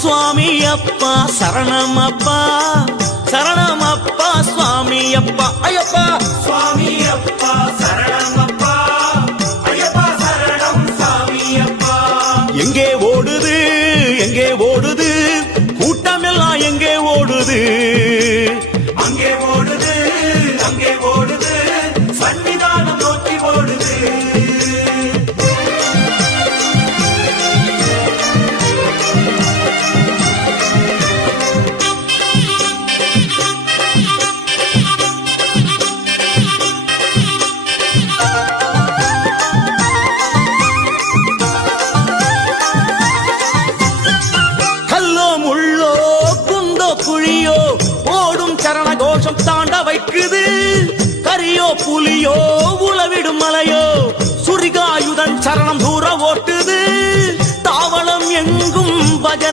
சுவாமி அப்பா சரணமப்பா சரணமப்பா சுவாமி அப்பா ஐயப்பா சுவாமி அப்பா சரணமப்பா ஐயப்பா சரணம் சுவாமி அப்பா. எங்கே ஓடுது கூட்டமெல்லாம் எங்கே ஓடுது அங்கே ஓடுது சன்னிதானம் நோக்கி ஓடுது. கல்லோ முள்ளோ குந்தோ குழியோ ஓடும் சரண கோஷம் தாண்ட வைக்குது கரியோ புலியோ உளவிடும் மலையோ சுரிகாயுதன் சரணம் தூர ஓட்டு